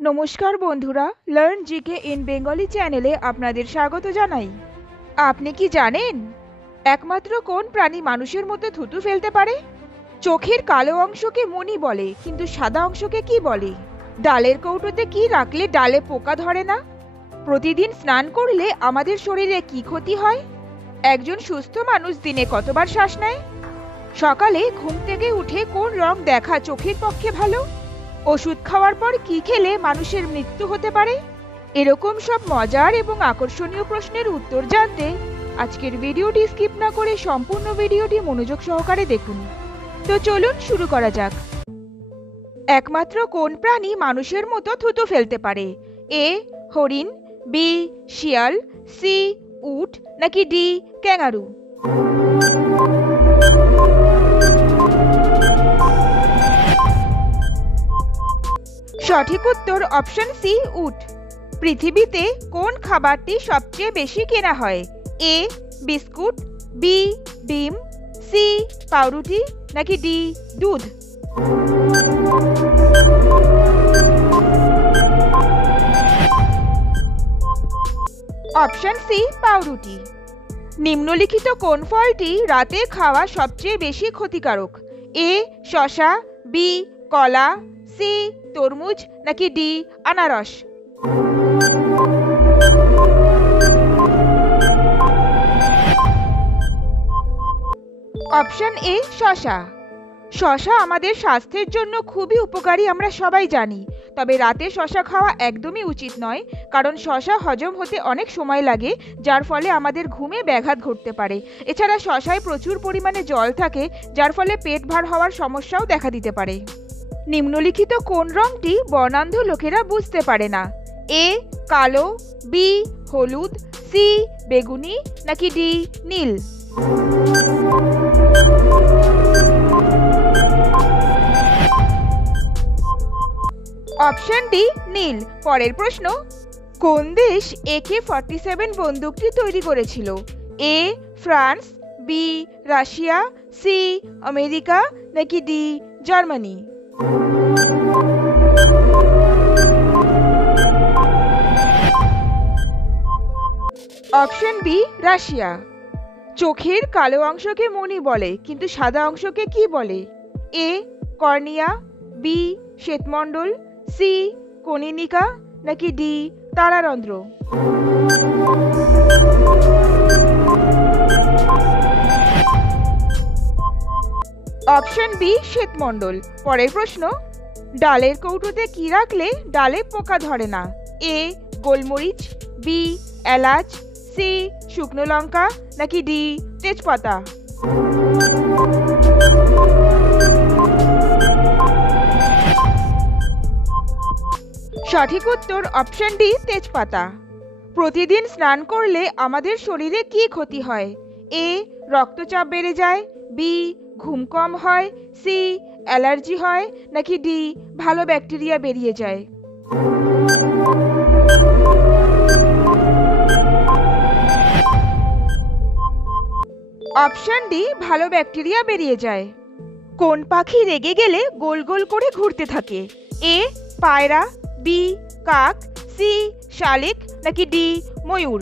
নমস্কার বন্ধুরা, learn GK in Bengali চ্যানেলে আপনাদের স্বাগত জানাই। আপনি কি জানেন একমাত্র কোন প্রাণী মানুষের মতো থুতু ফেলতে পারে? চোখের কালো অংশকে মণি বলে, কিন্তু সাদা অংশকে কি বলে? ডালের কৌটোতে কি রাখলে ডালে পোকা ধরে না? প্রতিদিন স্নান করলে আমাদের শরীরে কি ক্ষতি হয়? একজন সুস্থ মানুষ দিনে কতবার শ্বাস নেয়? সকালে ঘুম থেকে উঠে কোন রং দেখা চোখের পক্ষে ভালো? ওষুধ খাওয়ার পর কি খেলে মানুষের মৃত্যু হতে পারে? এরকম সব মজার এবং আকর্ষণীয় প্রশ্নের উত্তর জানতে আজকের ভিডিওটি স্কিপ না করে সম্পূর্ণ ভিডিওটি মনোযোগ সহকারে দেখুন। তো চলুন শুরু করা যাক। একমাত্র কোন প্রাণী মানুষের মতো থুতু ফেলতে পারে? এ হরিণ, বি শিয়াল, সি উট, নাকি ডি ক্যাঙ্গারু? সঠিক উত্তর অপশন সি উট। পৃথিবীতে কোন খাবারটি সবচেয়ে বেশি কেনা হয়? এ বিস্কুট, বি ডিম, সি পাউরুটি, নাকি ডি দুধ? অপশন সি পাউরুটি। নিম্নলিখিত কোন ফলটি রাতে খাওয়া সবচেয়ে বেশি ক্ষতিকারক? এ শসা, বি কলা, সি তরমুজ, নাকি ডি আনারস? অপশন এ শসা। শসা আমাদের স্বাস্থ্যের জন্য খুবই উপকারী, আমরা সবাই জানি। তবে রাতে শসা খাওয়া একদমই উচিত নয়, কারণ শসা হজম হতে অনেক সময় লাগে, যার ফলে আমাদের ঘুমে ব্যাঘাত ঘটতে পারে। এছাড়া শসায় প্রচুর পরিমাণে জল থাকে, যার ফলে পেট ভার হওয়ার সমস্যাও দেখা দিতে পারে। নিম্নলিখিত কোন রংটি বর্ণান্ধ লোকেরা বুঝতে পারে না? এ কালো, বি হলুদ, সি বেগুনি, নাকি ডি নীল? অপশন ডি নীল। পরের প্রশ্ন, কোন দেশ AK-47 বন্দুকটি তৈরি করেছিল? A France, B Russia, C America, নাকি D Germany? Option B Russia. চোখের কালো অংশকে মণি বলে, কিন্তু সাদা অংশকে কি বলে? এ কর্নিয়া, বি শ্বেতমণ্ডল, সি কনীনিকা, নাকি ডি তারারন্ধ্র? অপশন বি শ্বেতমণ্ডল। পরের প্রশ্ন, ডালের কৌটোতে কি রাখলে ডালে পোকা ধরে না? এ গোলমরিচ, বি এলাচ, সি শুকনো লঙ্কা, নাকি ডি তেজপাতা? সঠিক উত্তর অপশন ডি তেজপাতা। প্রতিদিন স্নান করলে আমাদের শরীরে কি ক্ষতি হয়? এ রক্তচাপ বেড়ে যায়, বি ঘুম কম হয়, সি অ্যালার্জি হয়, নাকি ডি ভালো ব্যাকটেরিয়া বেরিয়ে যায়? অপশন ডি ভালো ব্যাকটেরিয়া বেরিয়ে যায়। কোন পাখি রেগে গেলে গোল গোল করে ঘুরতে থাকে? এ পায়রা, বি কাক, সি শালিক, নাকি ডি ময়ূর?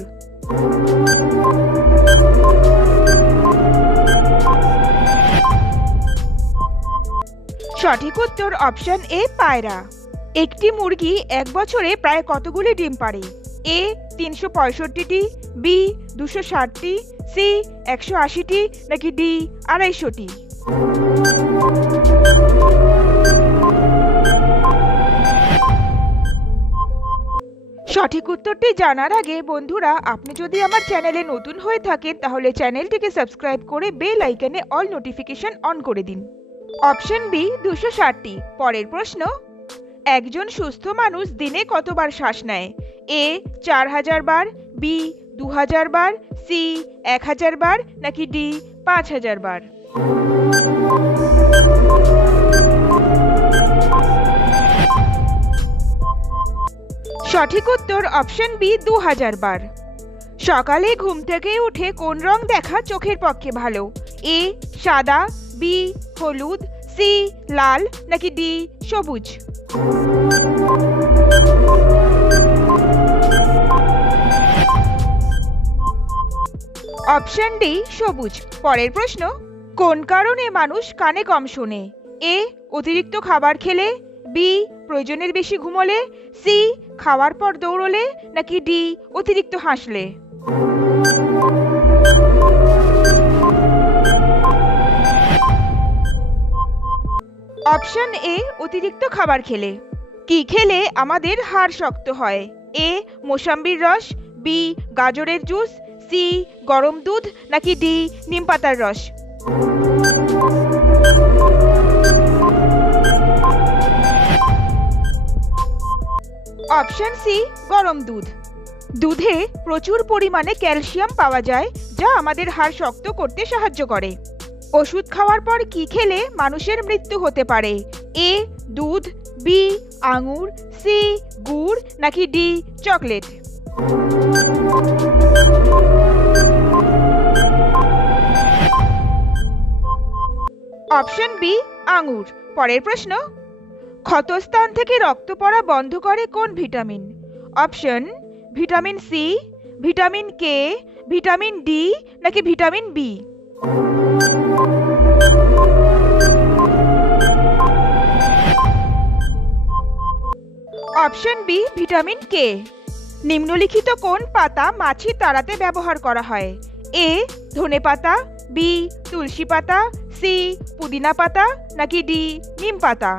সঠিক উত্তর অপশন এ পায়রা। একটি মুরগি এক বছরে প্রায় কতগুলি ডিম পাড়ে? এ 365টি, বি 260টি, সি 180টি, নাকি ডি 250টি? সঠিক উত্তরটি জানার আগে বন্ধুরা, আপনি যদি আমার চ্যানেলে নতুন হয়ে থাকেন তাহলে চ্যানেলটিকে সাবস্ক্রাইব করে বেল আইকনে অল নোটিফিকেশন অন করে দিন। অপশন বি 260টি। পরের প্রশ্ন, একজন সুস্থ মানুষ দিনে কতবার শ্বাস নেয়? এ 4000 বার, বি 2000 বার, সি 1000 বার, নাকি ডি 5000 বার? সঠিক উত্তর অপশন বি 2000 বার। সকালে ঘুম থেকে উঠে কোন রং দেখা চোখের পক্ষে ভালো? এ সাদা, বি হলুদ, সি লাল, নাকি ডি সবুজ? অপশন ডি সবুজ। পরের প্রশ্ন, কোন কারণে মানুষ কানে কম শোনে? এ অতিরিক্ত খাবার খেলে, বি প্রয়োজনের বেশি ঘুমোলে, সি খাওয়ার পর দৌড়লে, নাকি ডি অতিরিক্ত হাসলে? অপশন এ অতিরিক্ত খাবার খেলে। কি খেলে আমাদের হাড় শক্ত হয়? এ মোসাম্বির রস, বি গাজরের জুস, সি গরম দুধ, নাকি ডি নিম পাতার রস? অপশন সি গরম দুধ। দুধে প্রচুর পরিমাণে ক্যালসিয়াম পাওয়া যায়, যা আমাদের হাড় শক্ত করতে সাহায্য করে। ওষুধ খাওয়ার পর কি খেলে মানুষের মৃত্যু হতে পারে? এ দুধ, বি আঙুর, সি গুড়, নাকি ডি চকলেট? অপশন বি আঙুর। পরের প্রশ্ন, ক্ষতস্থান থেকে রক্ত পড়া বন্ধ করে কোন vitamin? Option vitamin C, vitamin K, vitamin D, নাকি vitamin B? Option B vitamin K. নিম্নলিখিত কোন পাতা মাছি তাড়াতে ব্যবহার করা হয়? এ ধনে পাতা, বি তুলসী পাতা, সি পুদিনা পাতা, নাকি ডি নিম পাতা?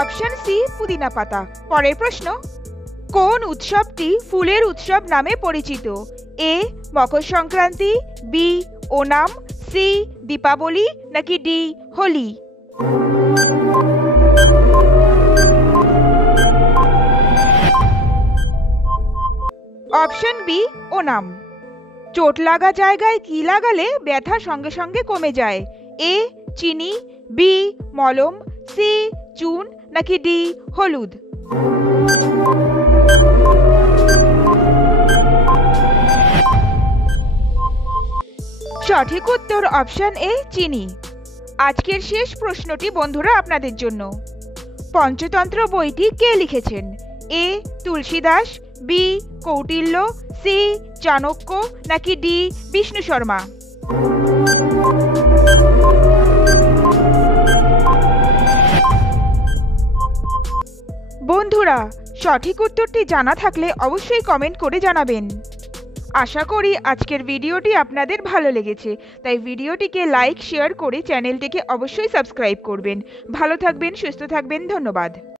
অপশন সি পুদিনা পাতা। পরের প্রশ্ন, কোন উৎসবটি ফুলের উৎসব নামে পরিচিত? A Makar Sankranti, B Onam, C Deepavali, নাকি D Holi? Option B Onam. চোট লাগা জায়গায় কি লাগালে ব্যথা সঙ্গে সঙ্গে কমে যায়? এ চিনি, বি মলম, সি চুন, নাকি ডি হলুদ? সঠিক উত্তর অপশন এ চিনি। আজকের শেষ প্রশ্নটি বন্ধুরা আপনাদের জন্য। পঞ্চতন্ত্র বইটি কে লিখেছেন? এ তুলসীদাস, বি কৌটিল্য, সি চাণক্য, নাকি ডি বিষ্ণু শর্মা? বন্ধুরা, সঠিক উত্তরটি জানা থাকলে অবশ্যই কমেন্ট করে জানাবেন। আশা করি আজকের ভিডিওটি আপনাদের ভালো লেগেছে, তাই ভিডিওটিকে লাইক শেয়ার করে চ্যানেলটিকে অবশ্যই সাবস্ক্রাইব করবেন। ভালো থাকবেন, সুস্থ থাকবেন, ধন্যবাদ।